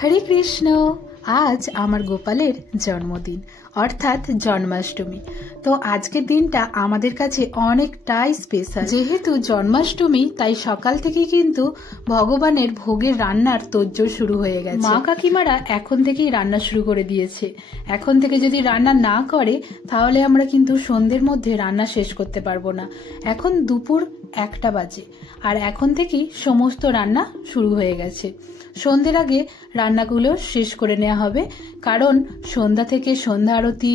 হরে কৃষ্ণ। আজ আমার গোপালের জন্মদিন অর্থাৎ জন্মাষ্টমী। তো আজকের দিনটা আমাদের কাছে অনেকটাই স্পেশাল। যেহেতু জন্মাষ্টমী তাই সকাল থেকেই কিন্তু ভগবানের ভোগের রান্নার তোড়জোড় শুরু হয়ে গেছে। মা কাকিমারা এখন থেকেই রান্না শুরু করে দিয়েছে। এখন থেকে যদি রান্না না করে তাহলে আমরা কিন্তু সন্ধ্যের মধ্যে রান্না শেষ করতে পারবো না। এখন দুপুর 1টা বাজে আর এখন থেকেই সমস্ত রান্না শুরু হয়ে গেছে। সন্ধ্যের আগে রান্নাগুলো শেষ করে নেওয়া হবে, কারণ সন্ধ্যা থেকে সন্ধ্যা আরতি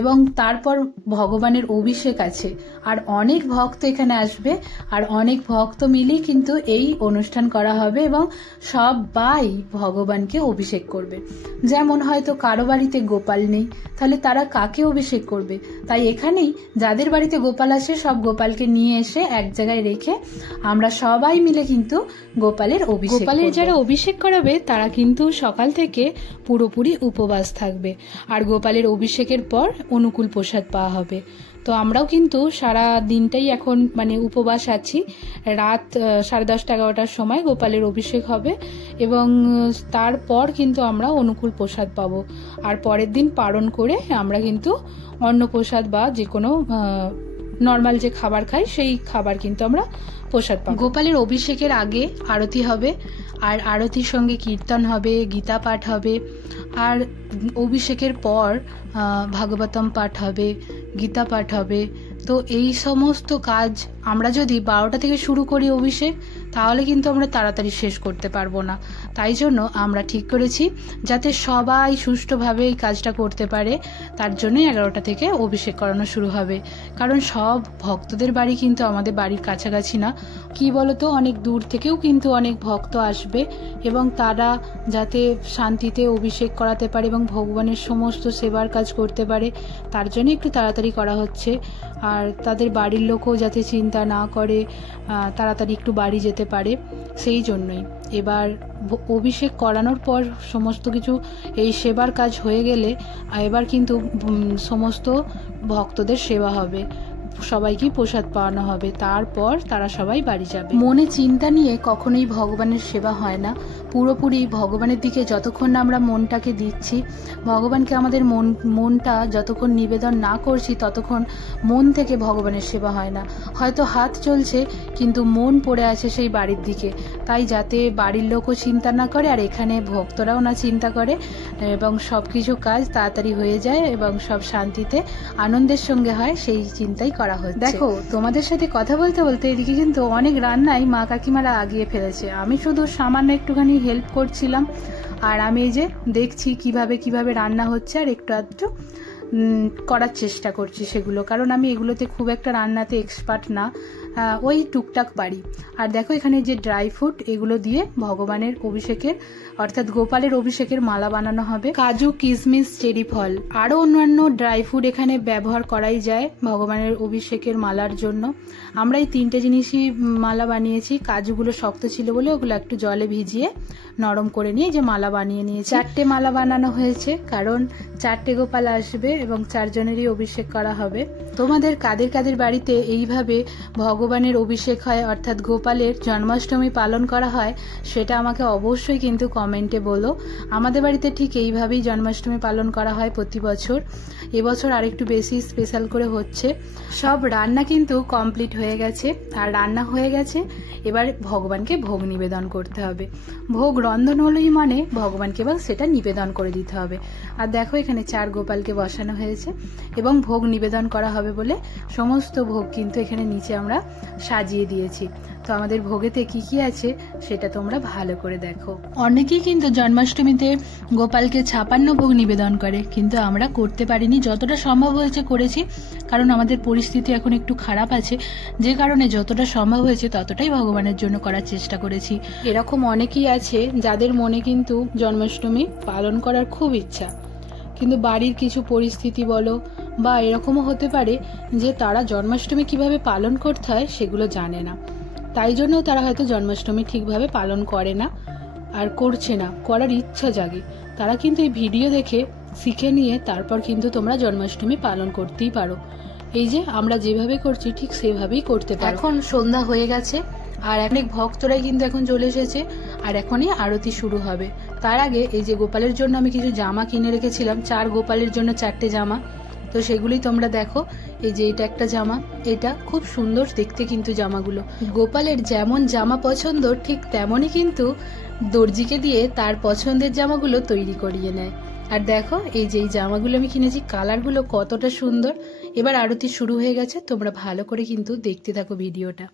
এবং তারপর ভগবানের অভিষেক আছে। আর অনেক ভক্ত এখানে আসবে আর অনেক ভক্ত মিলেই কিন্তু এই অনুষ্ঠান করা হবে এবং সবাই ভগবানকে অভিষেক করবে। যেমন হয়তো কারো বাড়িতে গোপাল নেই, তাহলে তারা কাকে অভিষেক করবে? তাই এখানেই যাদের বাড়িতে গোপাল আসে সব গোপালকে নিয়ে এসে এক জায়গায় রেখে আমরা সবাই মিলে কিন্তু গোপালের অভিষেক। গোপালের যারা অভিষেক করাবে তারা কিন্তু সকাল থেকে পুরোপুরি উপবাস থাকবে আর গোপালের অভিষেকের পর অনুকূল প্রসাদ পাওয়া হবে। তো আমরাও কিন্তু সারা দিনটাই এখন উপবাস আছি। রাত 10:30-11টার সময় গোপালের অভিষেক হবে এবং তারপর কিন্তু আমরা অনুকূল প্রসাদ পাবো। আর পরের দিন পালন করে আমরা কিন্তু অন্ন প্রসাদ বা যে কোনো নর্মাল যে খাবার খাই সেই খাবার কিন্তু আমরা প্রসাদ পাবো। গোপালের অভিষেকের আগে আরতি হবে আর আরতির সঙ্গে কীর্তন হবে, গীতা পাঠ হবে আর অভিষেকের পর ভাগবতম পাঠ হবে, গীতা পাঠ হবে। তো এই সমস্ত কাজ আমরা যদি 12টা থেকে শুরু করি অভিষেক, তাহলে কিন্তু আমরা তাড়াতাড়ি শেষ করতে পারবো না। তাই জন্য আমরা ঠিক করেছি যাতে সবাই সুষ্ঠুভাবে এই কাজটা করতে পারে, তার জন্যই 11টা থেকে অভিষেক করানো শুরু হবে। কারণ সব ভক্তদের বাড়ি কিন্তু আমাদের বাড়ির কাছাকাছি না, কি বলতো, অনেক দূর থেকেও কিন্তু অনেক ভক্ত আসবে এবং তারা যাতে শান্তিতে অভিষেক করাতে পারে এবং ভগবানের সমস্ত সেবার কাজ করতে পারে, তার জন্য একটু তাড়াতাড়ি করা হচ্ছে। আর তাদের বাড়ির লোকও যাতে চিন্তা না করে, তাড়াতাড়ি একটু বাড়ি যেতে পারে, সেই জন্যই। এবার অভিষেক করানোর পর সমস্ত কিছু এই সেবার কাজ হয়ে গেলে এবার কিন্তু সমস্ত ভক্তদের সেবা হবে, সবাইকে প্রসাদ পাওয়ানো হবে, তারপর তারা সবাই বাড়ি যাবে। মনে চিন্তা নিয়ে কখনোই ভগবানের সেবা হয় না। পুরোপুরি ভগবানের দিকে যতক্ষণ না আমরা মনটাকে দিচ্ছি, ভগবানকে আমাদের মনটা যতক্ষণ নিবেদন না করছি ততক্ষণ মন থেকে ভগবানের সেবা হয় না। হয়তো হাত চলছে কিন্তু মন পড়ে আছে সেই বাড়ির দিকে। তাই যাতে বাড়ির লোকও চিন্তা না করে আর এখানে ভক্তরাও না চিন্তা করে এবং সব কিছু কাজ তাড়াতাড়ি হয়ে যায় এবং সব শান্তিতে আনন্দের সঙ্গে হয়, সেই চিন্তাই করা হচ্ছে। দেখো, তোমাদের সাথে কথা বলতে বলতে এদিকে কিন্তু অনেক রান্নাই মা কাকিমারা আগিয়ে ফেলেছে। আমি শুধু সামান্য একটুখানি হেল্প করছিলাম আর আমি এই যে দেখছি কিভাবে কিভাবে রান্না হচ্ছে আর একটু আধটু করার চেষ্টা করছি সেগুলো, কারণ আমি এগুলোতে খুব একটা রান্নাতে এক্সপার্ট না, ওই টুকটাক পারি। আর দেখো এখানে যে ড্রাই ফ্রুট এগুলো দিয়ে ভগবানের অভিষেকের অর্থাৎ গোপালের অভিষেকের মালা বানানো হবে। কাজু, কিশমিশ, চেরি ফল আরও অন্যান্য ড্রাই ফ্রুট এখানে ব্যবহার করাই যায় ভগবানের অভিষেকের মালার জন্য। আমরা এই 3টে জিনিসই মালা বানিয়েছি। কাজুগুলো শক্ত ছিল বলে ওগুলো একটু জলে ভিজিয়ে নরম করে নিয়ে যে মালা বানিয়ে নিয়েছি। 4টে মালা বানানো হয়েছে কারণ 4টে গোপাল আসবে এবং 4 জনেরই অভিষেক করা হবে। তোমাদের কাদের কাদের বাড়িতে এইভাবে ভগবানের অভিষেক হয় অর্থাৎ গোপালের জন্মাষ্টমী পালন করা হয় সেটা আমাকে অবশ্যই কিন্তু কমেন্টে বলো। আমাদের বাড়িতে ঠিক এইভাবেই জন্মাষ্টমী পালন করা হয় প্রতি বছর। এবছর আরেকটু বেশি স্পেশাল করে হচ্ছে। সব রান্না কিন্তু কমপ্লিট হয়ে গেছে আর রান্না হয়ে গেছে, এবার ভগবানকে ভোগ নিবেদন করতে হবে। ভোগ রন্ধন হলেই মানে ভগবানকে এবার সেটা নিবেদন করে দিতে হবে। আর দেখো এখানে 4 গোপালকে বসানো হয়েছে এবং ভোগ নিবেদন করা হবে বলে সমস্ত ভোগ কিন্তু এখানে নিচে আমরা সাজিয়ে দিয়েছি। তো আমাদের ভোগেতে কি কি আছে সেটা তোমরা ভালো করে দেখো। অনেকেই কিন্তু জন্মাষ্টমীতে গোপালকে 56 ভোগ নিবেদন করে, কিন্তু আমরা করতে পারিনি। যতটা সম্ভব হয়েছে করেছি, কারণ আমাদের পরিস্থিতি এখন একটু খারাপ আছে, যে কারণে যতটা সম্ভব হয়েছে ততটাই ভগবানের জন্য করার চেষ্টা করেছি। এরকম অনেকেই আছে যাদের মনে কিন্তু জন্মাষ্টমী পালন করার খুব ইচ্ছা, কিন্তু বাড়ির কিছু পরিস্থিতি বলো বা এরকমও হতে পারে যে তারা জন্মাষ্টমী কিভাবে পালন করতে হয় সেগুলো জানে না, তাই জন্য তারা হয়তো জন্মাষ্টমী ঠিকভাবে পালন করে না আর করছে না। করার ইচ্ছা জাগে, তারা কিন্তু এই ভিডিও দেখে শিখে নিয়ে তারপর কিন্তু তোমরা জন্মাষ্টমী পালন করতেই পারো। এই যে আমরা যেভাবে করছি ঠিক সেভাবেই করতে পারো। এখন সন্ধ্যা হয়ে গেছে আর অনেক ভক্তরাই কিন্তু এখন চলে এসেছে আর এখনই আরতি শুরু হবে। তার আগে এই যে গোপালের জন্য আমি কিছু জামা কিনে রেখেছিলাম, 4 গোপালের জন্য 4টে জামা, তো সেগুলি তোমরা দেখো। এই যে এটা একটা জামা, এটা খুব সুন্দর দেখতে কিন্তু জামাগুলো। গোপালের যেমন জামা পছন্দ ঠিক তেমনই কিন্তু দর্জিকে দিয়ে তার পছন্দের জামাগুলো তৈরি করিয়ে নেয়। আর দেখো এই যে এই জামাগুলো আমি কিনেছি, কালারগুলো কতটা সুন্দর। এবার আরতি শুরু হয়ে গেছে, তোমরা ভালো করে কিন্তু দেখতে থাকো ভিডিওটা।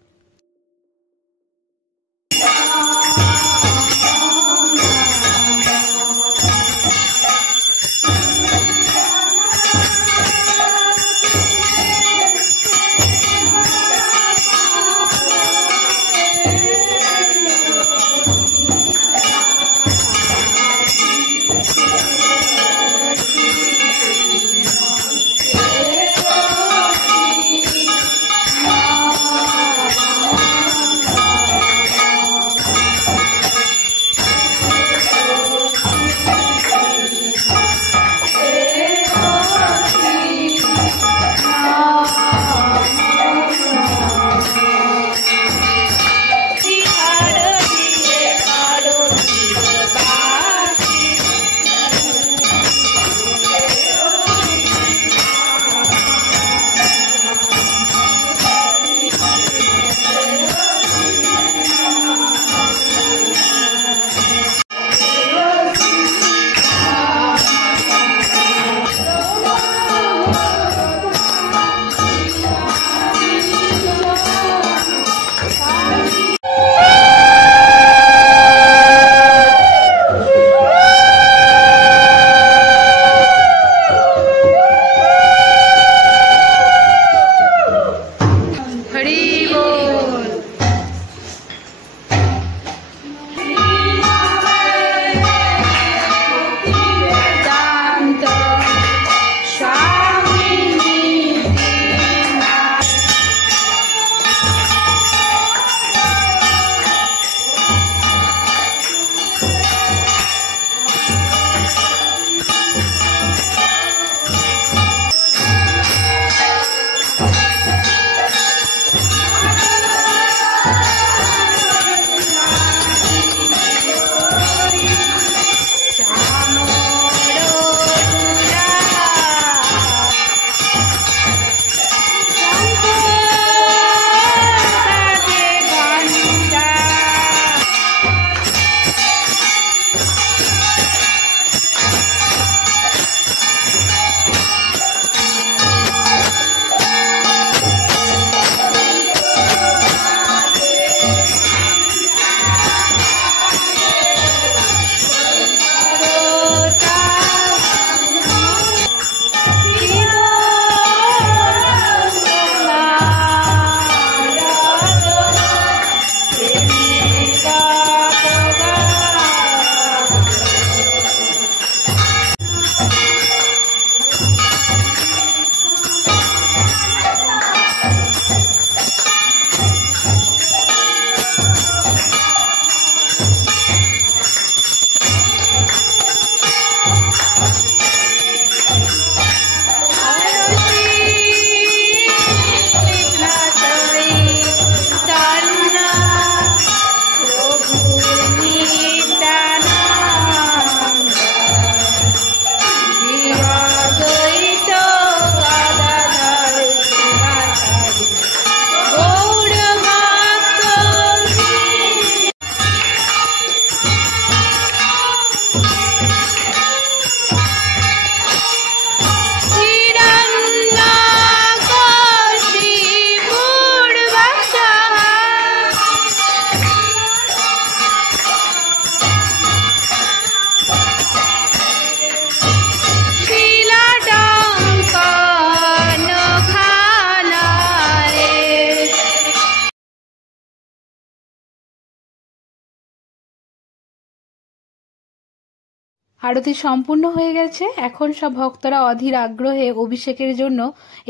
আরতি সম্পূর্ণ হয়ে গেছে। এখন সব ভক্তরা অধীর আগ্রহে অভিষেকের জন্য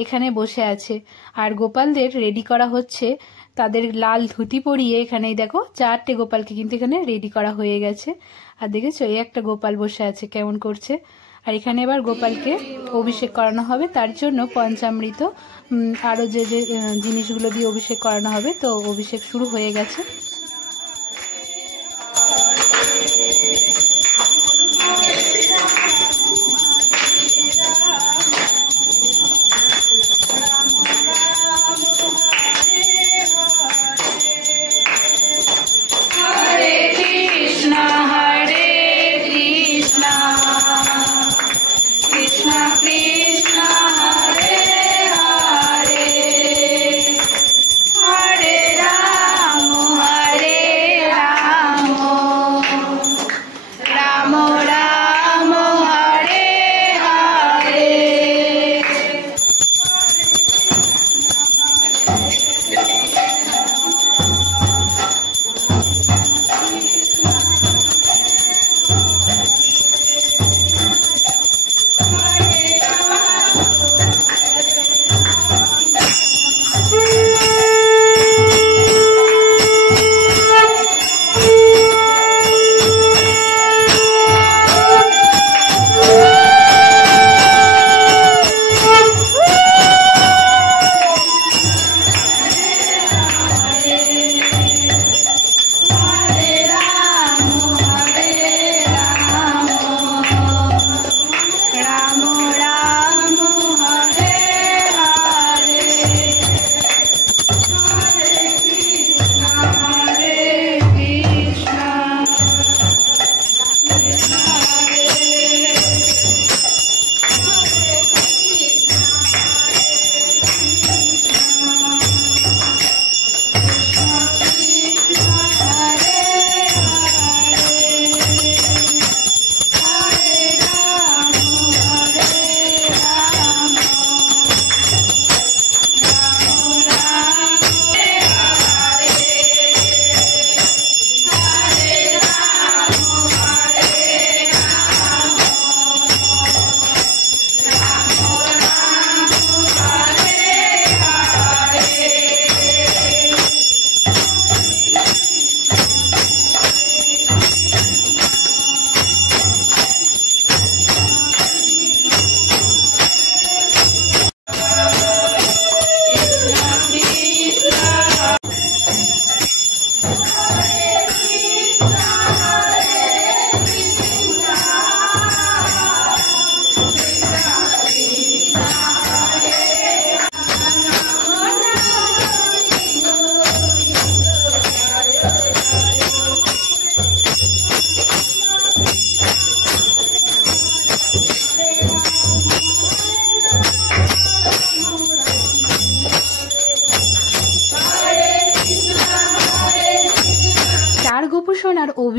এখানে বসে আছে। আর গোপালদের রেডি করা হচ্ছে, তাদের লাল ধুতি পরিয়ে। এখানেই দেখো 4টে গোপালকে কিন্তু এখানে রেডি করা হয়ে গেছে। আর দেখেছো এই একটা গোপাল বসে আছে কেমন করছে। আর এখানে এবার গোপালকে অভিষেক করানো হবে, তার জন্য পঞ্চামৃত আরও যে যে জিনিসগুলো দিয়ে অভিষেক করানো হবে। তো অভিষেক শুরু হয়ে গেছে।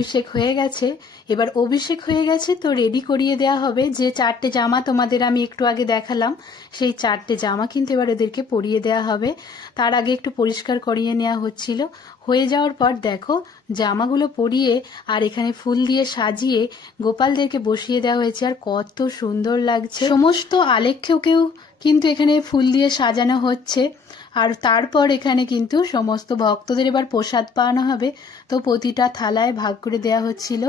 অভিষেক হয়ে গেছে। এবার অভিষেক হয়ে গেছে তো রেডি করিয়ে দেওয়া হবে। যে 4টে জামা তোমাদের আমি একটু আগে দেখালাম, সেই 4টে জামা কিন্তু এবার ওদেরকে পরিয়ে দেওয়া হবে। তার আগে একটু পরিষ্কার করিয়ে নেওয়া হচ্ছিল। হয়ে যাওয়ার পর দেখো জামাগুলো পরিয়ে আর এখানে ফুল দিয়ে সাজিয়ে গোপালদেরকে বসিয়ে দেওয়া হয়েছে, আর কত সুন্দর লাগছে। সমস্ত আলেখ্যকেও কিন্তু এখানে ফুল দিয়ে সাজানো হচ্ছে। আর তারপর এখানে কিন্তু সমস্ত ভক্তদের এবার প্রসাদ পাওয়ানো হবে, তো প্রতিটা থালায় ভাগ করে দেওয়া হচ্ছিল।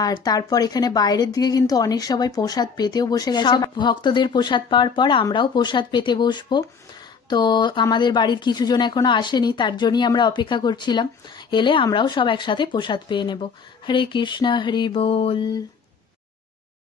আর তারপর এখানে বাইরের দিকে কিন্তু অনেক সবাই প্রসাদ পেতেও বসে গেছে। ভক্তদের প্রসাদ পাওয়ার পর আমরাও প্রসাদ পেতে বসবো। তো আমাদের বাড়ির কিছু জন এখনো আসেনি, তার জন্যই আমরা অপেক্ষা করছিলাম। এলে আমরাও সব একসাথে প্রসাদ পেয়ে নেব। হরে কৃষ্ণ, হরি বল।